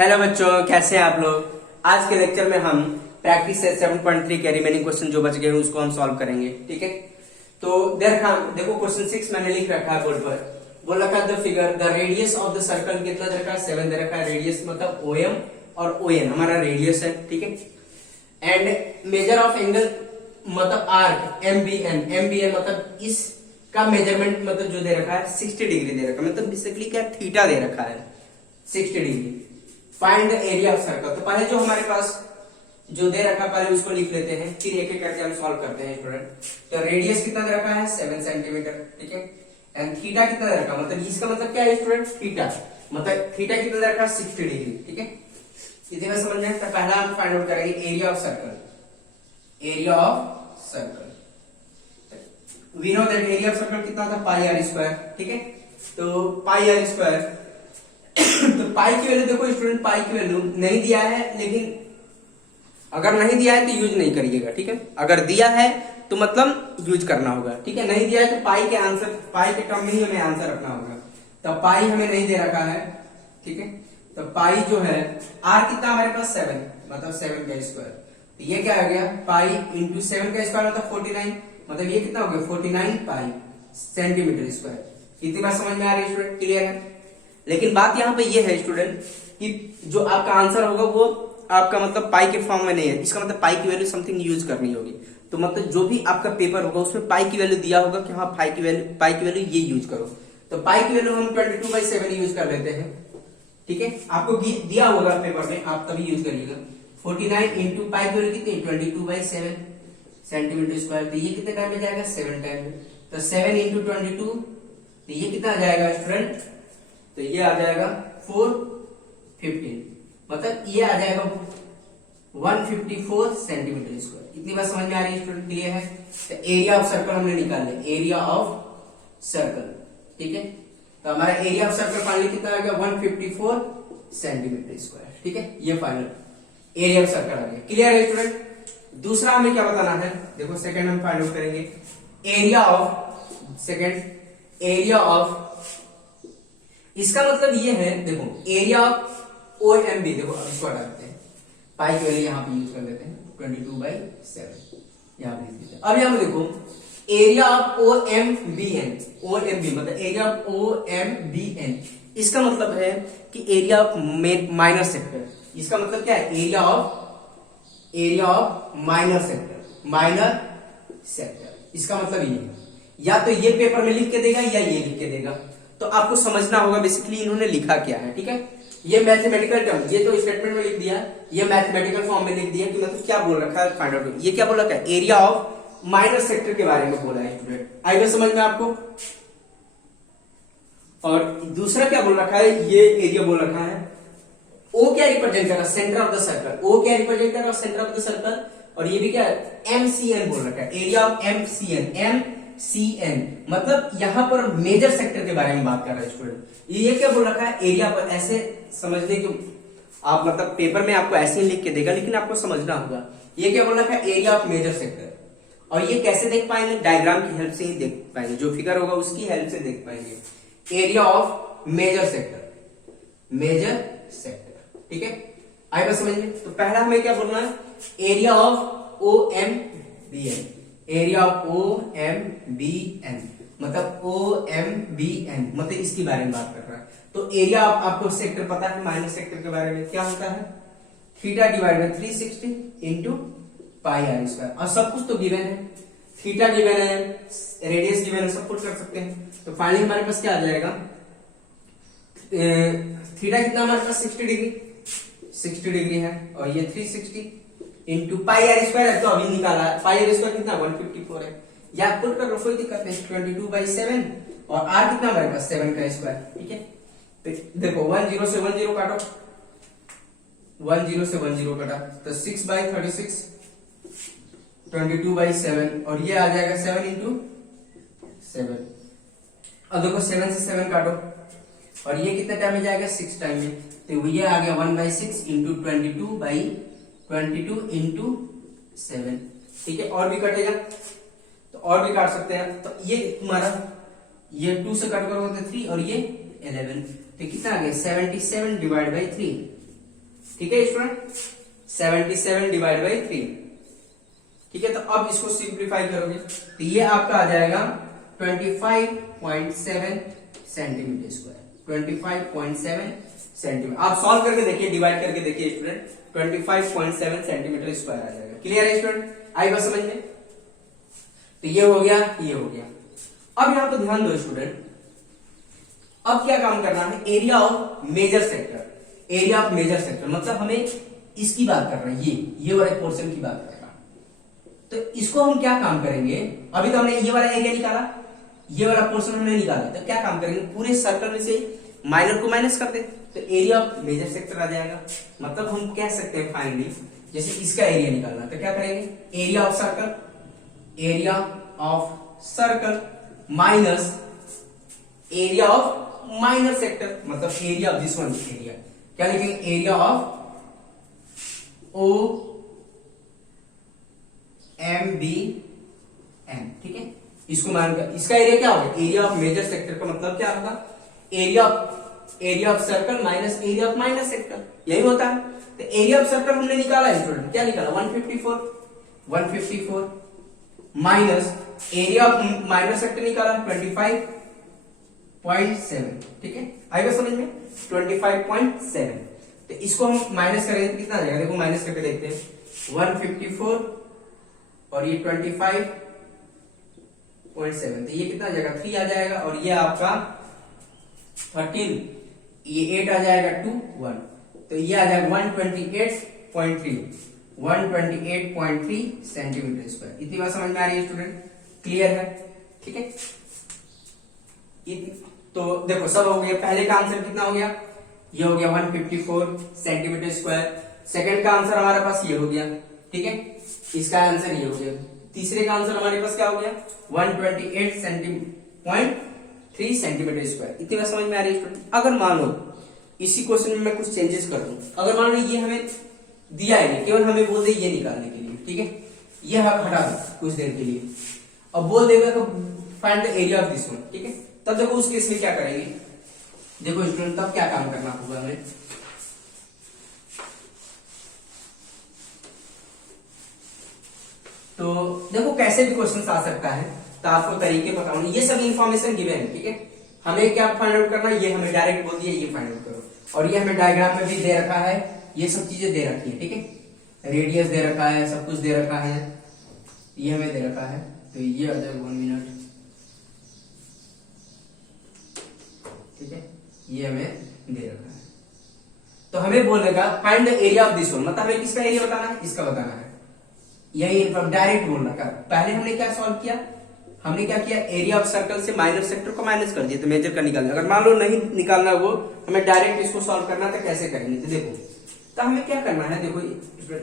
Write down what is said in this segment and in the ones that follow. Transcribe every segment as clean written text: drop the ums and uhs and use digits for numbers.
Hello बच्चों, कैसे हैं आप लोग। आज के लेक्चर में हम प्रैक्टिस सेट 7.3 के रिमेनिंग क्वेश्चन जो बच गए हैं उसको हम सॉल्व करेंगे। ठीक है, तो देखो क्वेश्चन 6 मैंने लिख रखा है बोर्ड पर। बोल रखा है the figure the radius of the circle कितना दे रखा है, 7 दे रखा है। रेडियस मतलब OM और ON हमारा रेडियस है। ठीक है, एंड मेजर ऑफ एंगल मतलब आर्क MBN मतलब इसका मेजरमेंट मतलब जो दे रखा है 60 डिग्री दे रखा है, मतलब बेसिकली क्या थीटा दे रखा है 60 degree. Find the area of circle. तो पहले जो हमारे पास जो दे रखा है पहले उसको लिख लेते हैं, फिर एक एक करके हम सॉल्व करते हैं स्टूडेंट। तो रेडियस कितना दे रखा है 7 सेंटीमीटर। ठीक है, एंड थीटा कितना दे रखा है, मतलब इसका मतलब क्या है स्टूडेंट, थीटा मतलब थीटा कितना दे रखा है 60 डिग्री। ठीक है, इतने में समझ में। तो पहला हम फाइंड आउट करेंगे area of circle. Area of circle we know that area of circle कितना था पाई आर स्क्वायर। ठीक है, तो पाई आर स्क्वायर तो पाई की वैल्यू देखो स्टूडेंट, पाई की वैल्यू नहीं दिया है, लेकिन अगर नहीं दिया है तो यूज नहीं करिएगा। ठीक है, अगर दिया है तो मतलब यूज करना होगा। ठीक है, नहीं दिया है तो पाई के आंसर, पाई के टर्म में ही हमें आंसर रखना होगा। तो पाई हमें नहीं दे रखा है। ठीक है, तो पाई जो है आर कितना हमारे पास 7 मतलब 7 का स्क्वायर। तो ये क्या हो गया पाई इंटू 7 का स्क्वायर मतलब 49, मतलब ये कितना हो गया 49 पाई सेंटीमीटर स्क्वायर। इतनी बात समझ में आ रही है स्टूडेंट, क्लियर है। लेकिन बात यहाँ पे ये है स्टूडेंट कि जो आपका आंसर होगा वो आपका मतलब पाई के फॉर्म में नहीं है। इसका मतलब पाई की वैल्यू समथिंग यूज करनी होगी। तो मतलब जो भी आपका पेपर होगा उसमें पाई की वैल्यू दिया होगा कि हाँ पाई की वैल्यू ये यूज करो। तो पाई की वैल्यू हम 22/7 यूज कर लेते हैं। ठीक है, आपको दिया होगा पेपर में, आप तभी यूज करिएगा। 49 इंटू पाई की वैल्यू कितनी 22/7 सेंटीमीटर स्क्वायर। तो ये कितने टाइम में जाएगा 7 टाइम में। तो 7 इंटू 22 तो ये कितना आ जाएगा स्टूडेंट, तो ये आ जाएगा 415 मतलब ये आ जाएगा 154 सेंटीमीटर स्क्वायर। इतनी बात समझ में आ रही है स्टूडेंट, क्लियर है। तो एरिया ऑफ सर्कल हमने निकाल लिया, एरिया ऑफ सर्कल। ठीक है, तो हमारा एरिया ऑफ सर्कल फाइनली कितना आ गया 154 सेंटीमीटर स्क्वायर। ठीक है, ये फाइनल एरिया ऑफ सर्कल आ गया। क्लियर है स्टूडेंट। दूसरा हमें क्या बताना है, देखो सेकंड हम फाइंड आउट करेंगे एरिया ऑफ एरिया ऑफ, इसका मतलब ये है देखो एरिया ऑफ OMB। देखो अब इसको हटा देते हैं, पाई की वैल्यू यहाँ पे यूज कर लेते हैं 22/7 यहाँ पे लिख देते हैं। अब यहाँ पे देखो एरिया ऑफ OMB मतलब एरिया ऑफ OMBN, इसका मतलब है कि एरिया ऑफ माइनर सेक्टर। इसका मतलब क्या है एरिया ऑफ माइनर सेक्टर। इसका मतलब ये है, या तो ये पेपर में लिख के देगा या ये लिख के देगा। तो आपको समझना होगा बेसिकली इन्होंने लिखा क्या है। ठीक है, ये मैथमेटिकल टर्म, ये तो स्टेटमेंट में लिख दिया, ये मैथमेटिकल फॉर्म में लिख दिया कि मतलब क्या बोल रखा है फाइंड आउट। ये क्या बोल रखा है एरिया ऑफ माइनर सेक्टर के बारे में बोला है स्टूडेंट, आइए समझ में आपको। और दूसरा क्या बोल रखा है, ये एरिया बोल रखा है ओ क्या रिप्रेजेंट कर रहा है सेंटर ऑफ द सर्कल। ओ क्या रिप्रेजेंट कर रहा है सेंटर ऑफ द सर्कल, और ये भी क्या है MCN बोल रखा है, एरिया ऑफ MCN मतलब यहां पर मेजर सेक्टर के बारे में बात कर रहे हैं स्टूडेंट। ये क्या बोल रखा है एरिया पर, ऐसे समझ ले कि आप मतलब पेपर में आपको ऐसे ही लिख के देगा, लेकिन आपको समझना होगा ये क्या बोल रखा है एरिया ऑफ मेजर सेक्टर। और ये कैसे देख पाएंगे, डायग्राम की हेल्प से ही देख पाएंगे, जो फिगर होगा उसकी हेल्प से देख पाएंगे। Area of major sector. ठीक है, आइए बस समझ में। तो पहला हमें क्या बोलना है area of OMBN। Area of OMBN मतलब OMBN मतलब इसके बारे में बात कर रहा है। तो एरिया आपको सेक्टर पता है, माइनर सेक्टर के बारे में क्या होता है theta divide by 360 into pi r square. और सब कुछ तो गिवन है, थीटा गिवन है, रेडियस गिवन है, सब कुछ कर सकते हैं। तो फाइनली हमारे पास क्या आ जाएगा, थीटा कितना हमारे पास 60 डिग्री है, और ये 360 इंटू पाई आर स्क्वायर है। तो अभी निकाला पाई आर स्क्वायर कितना 154 है, या पुट कर लो कोई दिक्कत नहीं 22/7, और आर कितना हमारे पास 7 का स्क्वायर। ठीक है, तो देखो 10 से 10 काटो, 10 से 10 कटा तो 6/36 22/7, और ये आ जाएगा 7 इंटू 7। अब देखो 7 से 7 काटो, और ये कितने टाइम में जाएगा 6 टाइम में। तो ये आ गया 1/6 इंटू 22 इंटू 7। ठीक है, और भी कटेगा तो और भी काट सकते हैं। तो ये तुम्हारा ये 2 से कट करोगे तो 3, और ये 11, तो कितना आ गया 77 डिवाइड बाई 3 ठीक है स्टूडेंट, 77 डिवाइड बाई 3। ठीक है, तो अब इसको सिंप्लीफाई करोगे तो ये आपका आ जाएगा 25.7 सेंटीमीटर स्क्वायर, 25.7 सेंटीमीटर। आप सॉल्व करके देखिए, डिवाइड करके देखिए स्टूडेंट, 25.7 सेंटीमीटर स्क्वायर आ जाएगा। क्लियर है स्टूडेंट, आई बात समझ में? तो ये हो गया, ये हो गया। अब यहां पर ध्यान दो स्टूडेंट, अब क्या काम करना है, area of major sector. Area of major sector मतलब हमें इसकी बात कर रहे हैं, ये वाले पोर्शन की बात कर रहा है। तो इसको हम क्या काम करेंगे, अभी तो हमने ये वाला एरिया निकाला, ये वाला पोर्शन हमने निकाला, तो क्या काम करेंगे, पूरे सर्कल में से माइनर को माइनस कर दे तो एरिया ऑफ मेजर सेक्टर आ जाएगा। मतलब हम कह सकते हैं फाइनली, जैसे इसका एरिया निकालना तो क्या करेंगे, area of circle, area of circle minus area of minor sector, मतलब area of this one area, क्या लिखेंगे, area of O M B N. ठीक है, इसको मानकर इसका एरिया क्या होगा, एरिया ऑफ मेजर सेक्टर का मतलब क्या होगा, area of circle minus area of minor sector, यही होता है। तो एरिया ऑफ सर्कल हमने निकाला स्टूडेंट, क्या निकाला, 154 minus area of minor sector निकाला 25.7। ठीक है, आएगा समझ में, 25.7। तो इसको हम माइनस करेंगे तो कितना आ जाएगा, देखो माइनस करके देखते हैं, 154 और ये 25.7, तो ये कितना आ जाएगा, 3 आ जाएगा, और ये आपका 13, ये 8 आ जाएगा, 2 1, तो ये आ जाएगा 128.3 सेंटीमीटर स्क्वायर। इतनी बात समझ में आ रही है स्टूडेंट, क्लियर है? ठीक है, तो देखो सब हो गया। पहले का आंसर कितना हो गया, ये हो गया 154 सेंटीमीटर स्क्वायर। सेकंड का आंसर हमारे पास ये हो गया, ठीक है, इसका आंसर ये हो गया। तीसरे का आंसर हमारे पास क्या हो गया, 128.3 सेंटीमीटर स्क्वायर। इतनी बात समझ में आ रही है स्टूडेंट? अगर मान लो इसी क्वेश्चन में मैं कुछ चेंजेस कर दूं, अगर मान लो ये हमें दिया है नहीं, केवल हमें बोल दे ये निकालने के लिए, ठीक है, ये हटा दो कुछ देर के लिए, अब बोल देगा तो find the area of this one, ठीक है, तब देखो उस केस में क्या करेंगे, देखो स्टूडेंट तब क्या काम करना होगा हमें, तो देखो कैसे भी क्वेश्चन आ सकता है, तो आपको तरीके बताऊंगा। ये सब इंफॉर्मेशन गिवन है, ठीक है, हमें क्या फाइंड आउट करना है, ये हमें डायरेक्ट बोल दिया ये फाइंड आउट करो, और ये हमें डायग्राम में भी दे रखा है, ये सब चीजें दे रखी है, ठीक है, रेडियस दे रखा है, सब कुछ दे रखा है, ये हमें दे रखा है, तो ये आ जाएगा 1 मिनट, ठीक है, ये हमें दे रखा है, तो हमें बोलेगा find the area of this one, मतलब हमें किसका एरिया बताना है, इसका बताना है, यही डायरेक्ट बोलना का। पहले हमने क्या सॉल्व किया, हमने क्या किया, एरिया ऑफ सर्कल से माइनर सेक्टर को माइनस कर दिया, तो मेजर का निकालना। अगर मान लो नहीं निकालना वो, हमें डायरेक्ट इसको सॉल्व करना, तो कैसे करेंगे, तो देखो, तो हमें क्या करना है, देखो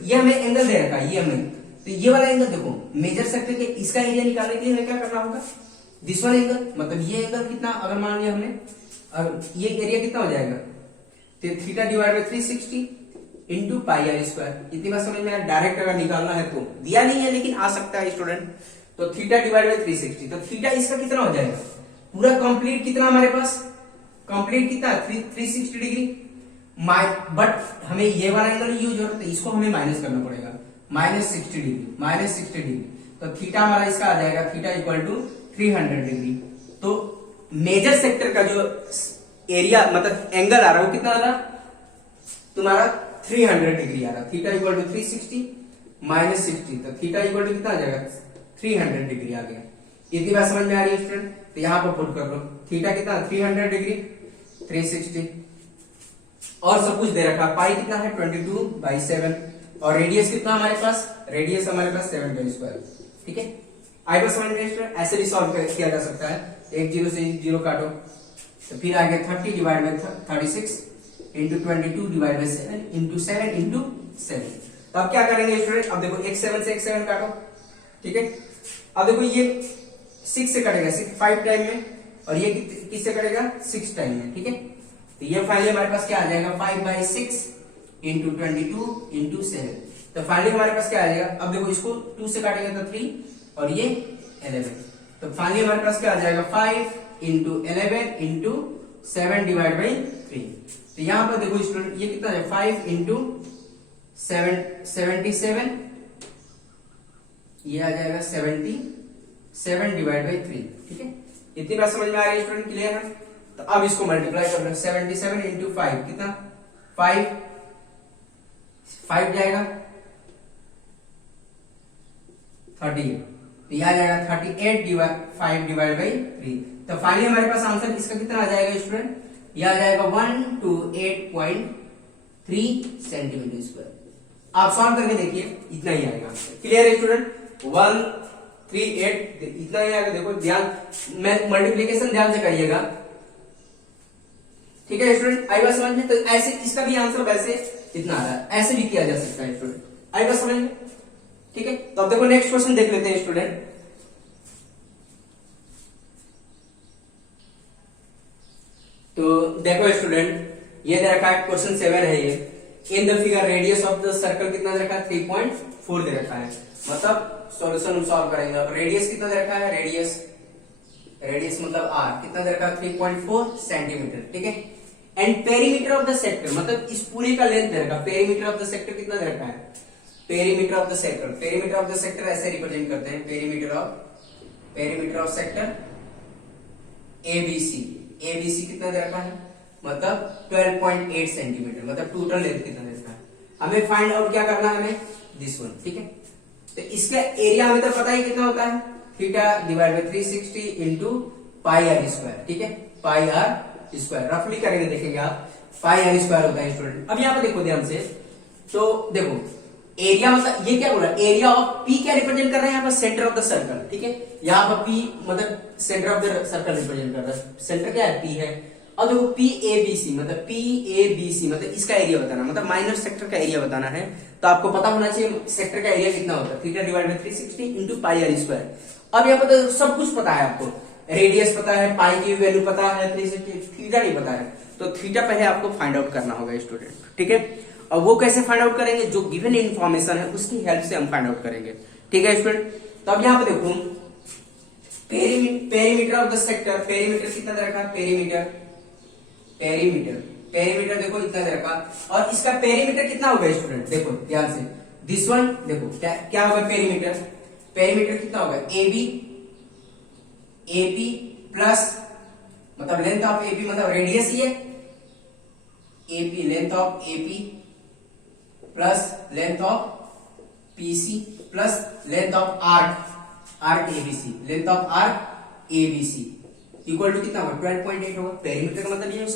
ये हमें एंगल दे रखा है, ये हमें, तो ये वाला एंगल देखो, मेजर सेक्टर के इसका एरिया निकालने के लिए हमें क्या करना होगा, दिस वन एंगल, मतलब ये एंगल कितना, अगर मान लिया हमने, ये एरिया कितना हो जाएगा, तो theta divide by 360 into pi r square. इतनी बात समझ में आया? डायरेक्ट अगर निकालना है तो दिया नहीं है, लेकिन आ सकता है स्टूडेंट, तो थीटा डिवाइड बाय 360, तो थीटा इसका कितना हो जाएगा, पूरा कंप्लीट कितना हमारे पास, कंप्लीट कितना 360 डिग्री, बट हमें ये वाला एंगल यूज हो रहा है, तो इसको हमें माइनस करना पड़ेगा, -60 डिग्री, तो थीटा हमारा इसका आ जाएगा, थीटा इक्वल टू 300 डिग्री। तो मेजर सेक्टर का जो एरिया मतलब एंगल आ रहा है वो कितना आ रहा, तुम्हारा 300 डिग्री आ रहा, थीटा इक्वल टू 360 -60, तो थीटा इक्वल टू कितना आ जाएगा, 300 डिग्री आ गया। इतनी बात समझ में आ रही है स्टूडेंट? तो यहां पर पुट कर लो, थीटा कितना 300 डिग्री, 360, और सब कुछ दे रखा, पाई कितना है 22/7, और रेडियस कितना हमारे पास, रेडियस हमारे पास 7/2, ठीक है, आई बात समझ में स्टूडेंट? ऐसे भी सॉल्व किया जा सकता है, एक 0 से 0 काटो, तो फिर आ गया 30 divide by 36 into 22 divide by 7 into 7 into 7। तो अब क्या करेंगे स्टूडेंट, अब देखो एक 7 से एक 7 काटो, ठीक है, अब देखो ये 6 से कटेगा, 5 टाइम में, और ये किससे कटेगा, 6 टाइम में, ठीक है, तो ये फाइनली हमारे पास क्या आ जाएगा, 5/6 इंटू 22 इंटू 7, तो फाइनली हमारे पास क्या आ जाएगा, अब देखो इसको 2 से काटेंगे तो 3, और ये 11, तो फाइनली हमारे पास क्या आ जाएगा, 5 इंटू 11 इंटू 7 डिवाइड बाई 3। तो यहां पर देखो स्टूडेंट ये कितना है 5 इंटू 77, ये आ जाएगा 77 डिवाइड बाई 3। ठीक है, इतनी बात समझ में आ रही है स्टूडेंट, क्लियर है? तो अब इसको मल्टीप्लाई कर लो 77 इंटू 5 कितना 5 जाएगा 38, तो यह आ जाएगा 5 डिवाइड बाई 3। तो फाइनली हमारे पास आंसर इसका कितना आ जाएगा स्टूडेंट, यह आ जाएगा 128.3 सेंटीमीटर स्क्वायर। आप सॉल्व करके देखिए, इतना ही आएगा। क्लियर है स्टूडेंट? 138 इतना ही आएगा। देखो ध्यान, मल्टीप्लीकेशन ध्यान से करिएगा। ठीक है स्टूडेंट, आई बात समझ में? तो ऐसे इसका भी आंसर वैसे इतना आ रहा है, ऐसे भी किया जा सकता है स्टूडेंट, आई बात समझ में? ठीक है, तो अब देखो नेक्स्ट क्वेश्चन देख लेते हैं स्टूडेंट। तो देखो स्टूडेंट, ये दे रखा है क्वेश्चन 7 है ये। In the figure radius of the circle कितना दे रखा है 3.4 दे रखा है। मतलब सॉल्यूशन हम सॉल्व करेंगे। रेडियस कितना दे रखा है, रेडियस मतलब आर कितना दे रखा है 3.4 सेंटीमीटर। ठीक है, and perimeter of the sector मतलब इस पूरे का लेंथ दे रखा। पेरीमीटर ऑफ द सेक्टर कितना दे रखा है, पेरीमीटर ऑफ द सेक्टर ऐसे रिप्रेजेंट करते हैं, पेरीमीटर ऑफ सेक्टर एबीसी कितना दे रखा है, मतलब 12.8 सेंटीमीटर, मतलब टोटल लेंथ कितना दे रखा है। हमें फाइंड आउट क्या करना है, हमें दिस वन। ठीक है, तो इसका एरिया हमें तो पता ही कितना होता है, theta divide by 360 into pi r square. ठीक है, पाई आर स्क्वायर रफली करेंगे, देखेंगे आप पाई आर स्क्वायर होता है स्टूडेंट। अब यहाँ पे देखो ध्यान से, तो देखो एरिया मतलब ये क्या बोला, एरिया ऑफ पी क्या रिप्रेजेंट कर रहे हैं यहाँ पर, सेंटर ऑफ द सर्कल। ठीक है, यहाँ पर पी मतलब centre of the circle represent कर रहा है। सेंटर क्या है, पी है। अब देखो पी ए बी सी मतलब इसका एरिया बताना, मतलब माइनर सेक्टर का एरिया बताना है। तो आपको पता होना चाहिए सेक्टर का एरिया कितना होता है, theta divide by 360 into pi r square. अब यहाँ पर तो सब कुछ पता है आपको, रेडियस पता है, पाई की वैल्यू पता है, 360, थीटा नहीं पता है। तो थीटा पहले आपको फाइंड आउट करना होगा स्टूडेंट। ठीक है, और वो कैसे फाइंड आउट करेंगे, जो गिवन इन्फॉर्मेशन है उसकी हेल्प से हम फाइंड आउट करेंगे। ठीक है स्टूडेंट, तो अब यहाँ पे देखो perimeter of the sector, perimeter कितना दे रखा है, पेरीमीटर देखो इतना दे रखा, और इसका पेरीमीटर कितना होगा स्टूडेंट, देखो ध्यान से, दिस वन देखो क्या होगा पेरीमीटर कितना होगा, एपी प्लस मतलब लेंथ ऑफ एपी मतलब रेडियस ही है, AP length of AP plus length of PC plus length of arc ABC, length of arc ABC equal to कितना होगा 12.8 होगा। पेरीमीटर का मतलब ये है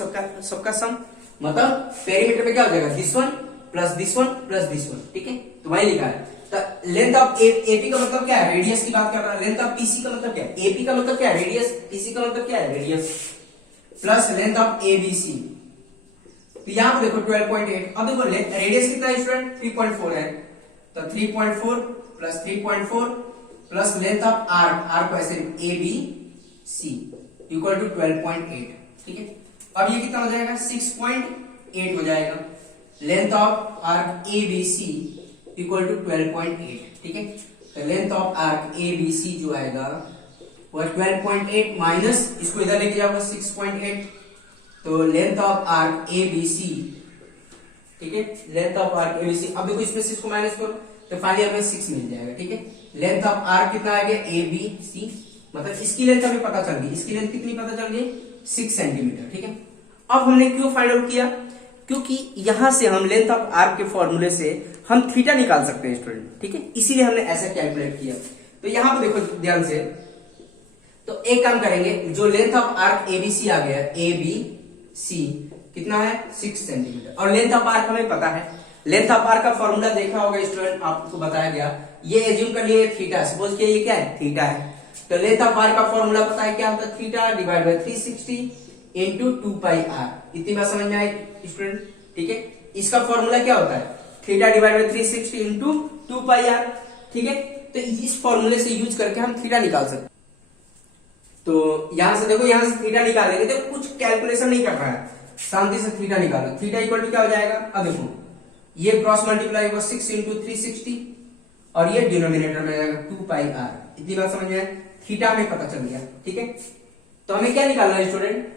सबका सम, मतलब पेरीमीटर में क्या हो जाएगा, this one plus this one plus this one. ठीक है, तो वही लिखा है। तो लेंथ ऑफ एपी का मतलब क्या है, रेडियस की बात कर रहा है। लेंथ ऑफ पीसी का मतलब क्या है, एपी का मतलब क्या है रेडियस, पीसी का मतलब क्या है radius, plus length of ABC. तो यहां पर देखो 12.8। अब देखो रेडियस कितना है स्टूडेंट, 3.4 है, तो 3.4 plus 3.4 plus length of arc को ऐसे A B C equal to 12.8। ठीक है, अब ये कितना हो जाएगा 6.8 हो जाएगा। Length of arc A B C equal to 12.8। ठीक है, तो length of arc A B C जो आएगा वो 12.8 माइनस इसको इधर लेके जाओगे 6.8, तो length of arc A B C. ठीक है, length of arc A B C. अब देखो इसमें 6 को माइनस करो तो फाइनली हमें 6 मिल जाएगा। ठीक है, लेंथ ऑफ आर्क कितना आ गया ए बी सी, मतलब इसकी लेंथ हमें पता चल गई, इसकी लेंथ कितनी पता चल गई 6 सेंटीमीटर। ठीक है, अब हमने क्यों फाइंड आउट किया, क्योंकि यहां से हम लेंथ ऑफ आर्क के फॉर्मूले से हम थीटा निकाल सकते हैं स्टूडेंट। ठीक है, इसीलिए हमने ऐसा कैलकुलेट किया। तो यहां पर देखो ध्यान से, तो एक काम करेंगे, जो लेंथ ऑफ आर्क एबीसी आ गया ए बी सी कितना है 6 सेंटीमीटर, और लेंथ ऑफ आर्क हमें पता है, लेंथ ऑफ आर्क का फॉर्मूला देखा होगा स्टूडेंट, आपको बताया गया। ये एज्यूम कर लिए थीटा, सपोज किया ये क्या है थीटा है, तो लेंथ ऑफ आर्क का फॉर्मूला पता है क्या होता है, theta divide by 360 into 2 pi r. इतनी बात समझ में आई स्टूडेंट। ठीक है, इसका फॉर्मूला क्या होता है, theta divide by 360 into 2 pi r. ठीक है, तो इस फॉर्मूले से यूज करके हम थीटा निकाल सकते। तो यहां से देखो, यहां से थीटा निकालेंगे तो कुछ कैलकुलेशन नहीं कर रहा है, शांति से थीटा निकालो। थीटा इक्वल टू क्या हो जाएगा, अब देखो ये क्रॉस मल्टीप्लाई होगा 6 इंटू 360 और ये डिनोमिनेटर में आएगा 2 पाई आर। इतनी बात समझ में, थीटा हमें पता चल गया। ठीक है, तो हमें क्या निकालना है student,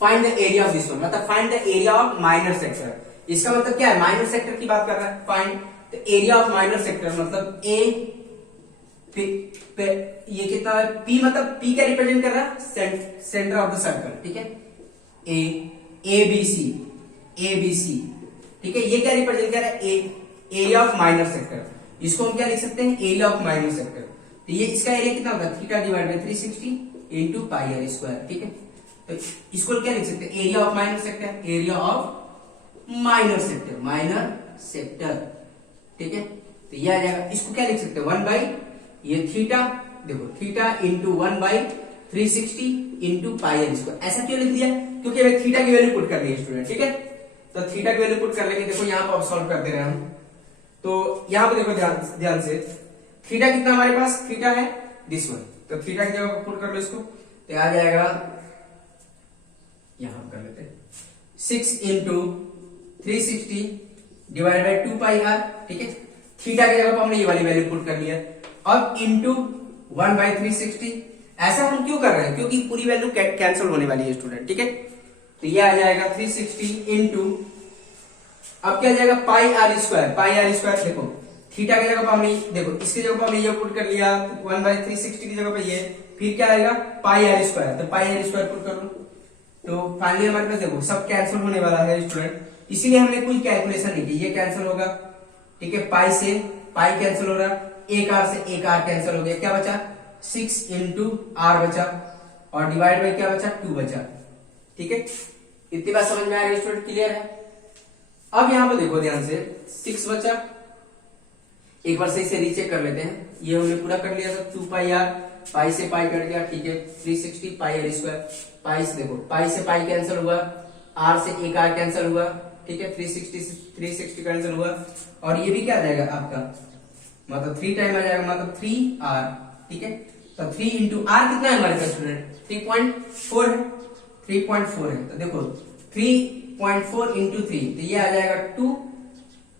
find the area of this one, मतलब find the area of minor sector. इसका मतलब क्या है, माइनर सेक्टर की बात कर रहा है। Find the area of minor sector मतलब ए ये कितना है, पी मतलब पी क्या रिप्रेजेंट कर रहा है, सेंटर ऑफ द सर्कल, ठीक है। ए बी सी, ठीक है। ये क्या रिप्रेजेंट कर रहा है, एरिया ऑफ माइनर सेक्टर। इसको हम क्या लिख सकते हैं, एरिया ऑफ माइनर सेक्टर। तो ये इसका एरिया कितना होगा, theta divide by 360 into pi r square, ठीक है। तो इसको क्या लिख सकते हैं, area of minor sector, area of minor sector, ठीक है। तो ये आ जाएगा, इसको क्या लिख सकते हैं, 1 बाई ये थीटा, देखो theta into 1 by 360 into pi r square. ऐसा क्यों लिख दिया, क्योंकि हमें थीटा की वैल्यू पुट करनी है स्टूडेंट, ठीक है। तो थीटा की वैल्यू पुट कर लेंगे, देखो यहाँ पर सॉल्व कर दे रहे हैं हम। तो यहाँ पे देखो ध्यान से, थीटा कितना हमारे पास, थीटा है दिस वन, तो थीटा की जगह पुट कर लो इसको, तो आ जाएगा, यहां कर लेते हैं 6 into 360 divide by 2 pi r, ठीक है। थीटा की जगह पर हमने ये वाली वैल्यू पुट कर लिया। अब इंटू 1 बाई 360, ऐसा हम क्यों कर रहे हैं, क्योंकि पूरी वैल्यू कैंसिल होने वाली है स्टूडेंट, ठीक है। तो ये आ जाएगा 360 इंटू, अब क्या जाएगा, पाई आर स्क्वायर। देखो थीटा की जगह पर हमने, देखो इसकी जगह पर हमने ये पुट कर लिया 1 बाई 360 की जगह पर ये, फिर क्या आएगा पाई आर स्क्वायर, तो पाई आर स्क्वायर पुट कर लो। तो फाइनली हमारे पास देखो सब कैंसिल होने वाला है स्टूडेंट, इसीलिए हमने कोई कैलकुलेशन नहीं की, ये कैंसिल होगा, ठीक है। पाई से पाई कैंसिल हो रहा, एक आर से एक आर कैंसिल हो गया, क्या बचा 6 इंटू आर बचा, और डिवाइड बाई क्या बचा 2 बचा, ठीक है। इतनी बात समझ में आ रही है स्टूडेंट, क्लियर है। अब यहां पर देखो ध्यान से, 6 बचा, एक बार सही से रीचेक कर लेते हैं, ये हमने पूरा कर लिया था, 2 पाई आर, पाई से पाई कट गया, ठीक है। 360 पाई आर स्क्वायर, पाई से देखो पाई से पाई कैंसिल हुआ, आर से एक आर कैंसिल हुआ, ठीक है। 360 कैंसिल हुआ, और ये भी क्या आ जाएगा आपका, मतलब 3 टाइम आ जाएगा, मतलब 3 आर, ठीक है। तो 3 इंटू आर कितना है हमारे पास स्टूडेंट, 3.4 है, 3.4 है। तो देखो 3.4 इंटू 3, तो ये आ जाएगा 2,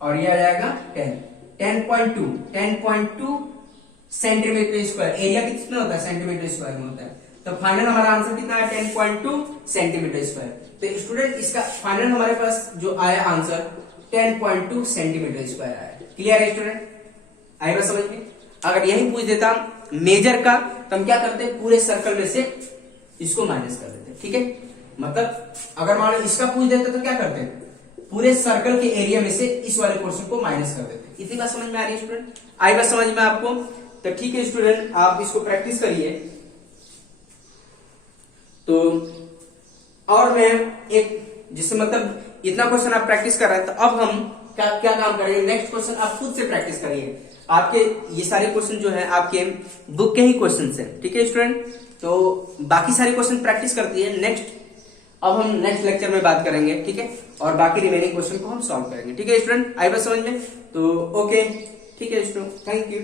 और ये आ जाएगा 10.2 सेंटीमीटर स्क्वायर। एरिया कितना होता है, सेंटीमीटर स्क्वायर में होता है। तो फाइनल हमारा आंसर कितना है, 10.2 सेंटीमीटर स्क्वायर। तो स्टूडेंट इसका फाइनल हमारे पास जो आया आंसर 10.2 सेंटीमीटर स्क्वायर आया। क्लियर है स्टूडेंट, आई बात समझ में। अगर यही पूछ देता मेजर का, तो हम क्या करते हैं, पूरे सर्कल में से इसको माइनस कर देते, ठीक है। मतलब अगर मान लो इसका पूछ देते तो क्या करते हैं, पूरे सर्कल के एरिया में से इस वाले पोर्शन को माइनस कर देते। इतनी बात समझ में आ रही है स्टूडेंट, आई बात समझ में आपको। तो ठीक है स्टूडेंट, आप इसको प्रैक्टिस करिए। तो और मैं एक, जिससे मतलब इतना क्वेश्चन आप प्रैक्टिस कर रहे हैं, तो अब हम क्या काम करेंगे, नेक्स्ट क्वेश्चन आप खुद से प्रैक्टिस करिए। आपके ये सारे क्वेश्चन जो है आपके बुक के ही क्वेश्चन है, ठीक है स्टूडेंट। तो बाकी सारे क्वेश्चन प्रैक्टिस करती है, नेक्स्ट अब हम नेक्स्ट लेक्चर में बात करेंगे, ठीक है। और बाकी रिमेनिंग क्वेश्चन को हम सॉल्व करेंगे, ठीक है स्टूडेंट, आई बात समझ में। तो ओके, ठीक है स्टूडेंट, थैंक यू।